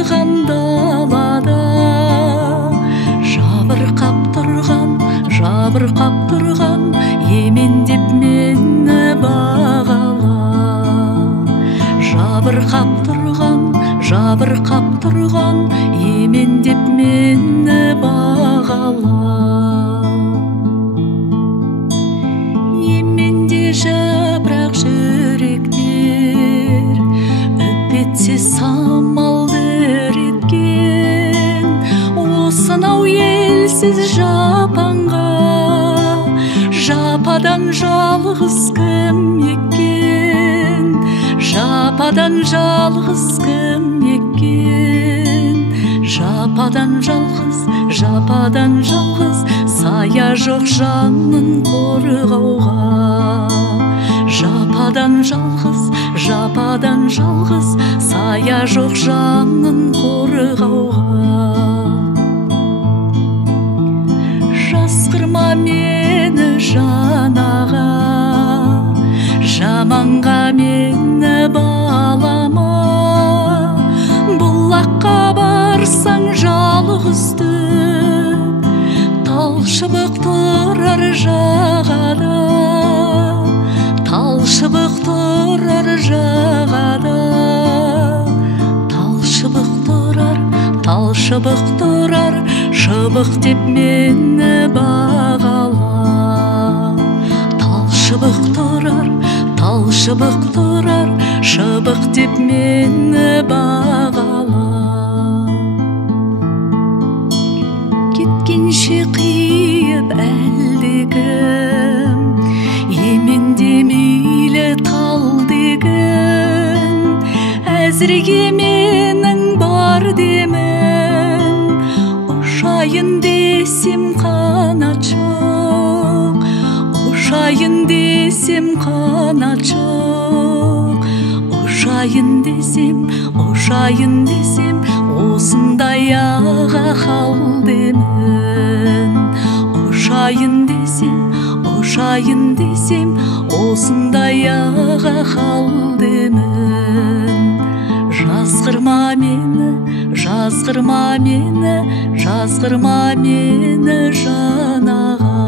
тұрған далада, жабырқап тұрған емендеп мені бағала. Жабырқап тұрған емендеп мені бағала. Еменде жапырақ жүректер, өпетсе самалды реткен. Осынау елсіз жапанға, жападан жалғыз кім еккен? Жападан жалғыз кім еккен? Жападан жалғыз сая жоқ жанын қорғауға. Жападан жалғыз сая жоқ жанын қорғауға. Жасқырма мені жанаға, жаманға мені балама. Бұлаққа барсаң жалғызды, талшыбық тұрар жағада. Талшыбық тұрар жағада. Талшыбық тұрар, шыбық деп мені бағала. Талшыбық тұрар, шыбық деп мені бағала. Кеткенше қиып әлдегім, еменде мейлі талдегін. Әзірге менің бар демін, ұшайын десем қанат жоқ. Ұшайын десем қанат жоқ. Ұшайын десем осындай аға халдемін. Ұшайын десем осындай аға халдемін. Жазғырма мені жанаға.